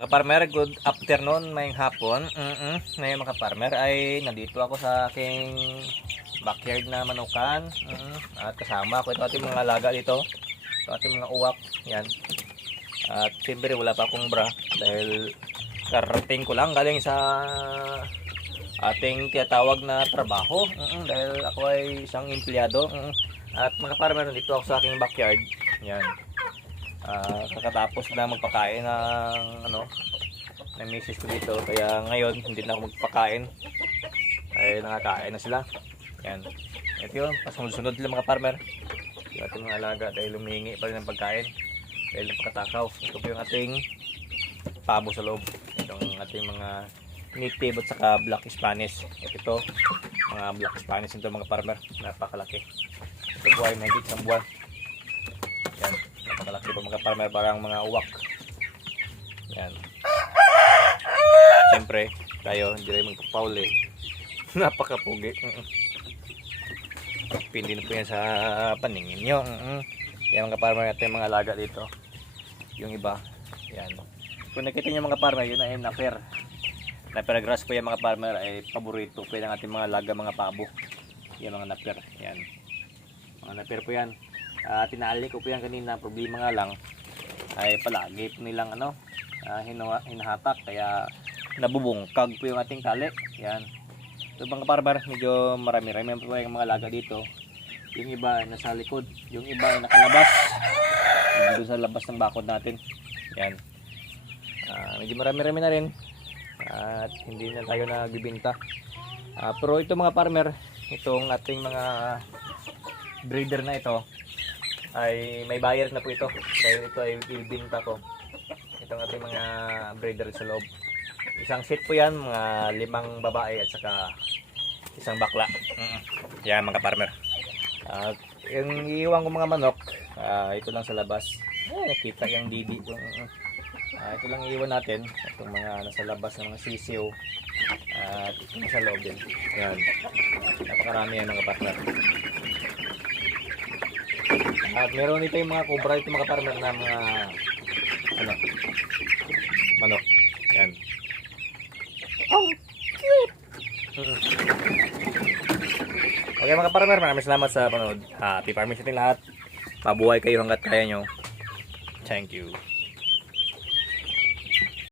Mga farmer, good afternoon, may hapon. Ngayon mga farmer ay nandito ako sa aking backyard na manukan. At kasama ko ito ating mga alaga dito. Ito ating mga uwak. Yan. At siyempre wala pa akong bra dahil karating ko lang galing sa ating tinatawag na trabaho. Dahil ako ay isang empleyado. At mga farmer, nandito ako sa aking backyard. Yan. Kakatapos na magpakain ng misis ko dito, kaya ngayon hindi na ako magpakain, ay nakakain na sila. Yan, ito yun, pasunod-sunod sila mga farmer, yung ating mga alaga dahil lumingi pa rin ng pagkain dahil napakatakaw. Ito po yung ating pabo sa loob, itong ating mga native at saka black Spanish. Ito mga black Spanish ito mga farmer, napakalaki. Ito po ay mahigit isang buwan. Yan, napakalaki po mga farmer, parang mga uwak. Yan. Siyempre, tayo hindi rin magpapauli. Napakapugi. Pindi na po yan sa paningin nyo. Yan mga farmer natin, mga alaga dito. Yung iba, yan. Kung nakita nyo mga farmer, yun ay naper. Naper grass po yan mga farmer, ay paborito po yan ang ating mga alaga, mga pabo. Yan mga naper. Yan. Mga naper po yan. Tinali ko po yan kanina, problema nga lang ay palagi po nilang hinahatak, kaya nabubungkag po yung ating tali. Yan. So mga farmer, medyo marami-rami po yung mga alaga dito. Yung iba ay nasa likod, yung iba ay nakalabas doon sa labas ng bakod natin. Yan. Medyo marami-rami na rin at hindi na tayo nagbibinta. Pero ito mga farmer, itong ating mga breeder na ito ay may buyer na po ito dahil ito ay ibinta ko. Itong ating mga breeder sa loob, isang set po yan, mga 5 babae at saka isang bakla. Yan mga farmer. Yung iiwan ko mga manok, ito lang sa labas. Nakita yung didi. Ito lang iiwan natin, itong mga nasa labas ng mga sisiw at itong sa loob din. Yan, napakarami yan mga partner. At meron dito yung mga cobra, ito mga farmer na mga manok. Yan. Oh, cute! Okay mga farmer, maraming salamat sa panood. Happy farming sa ating lahat. Mabuhay kayo hanggat kaya nyo. Thank you.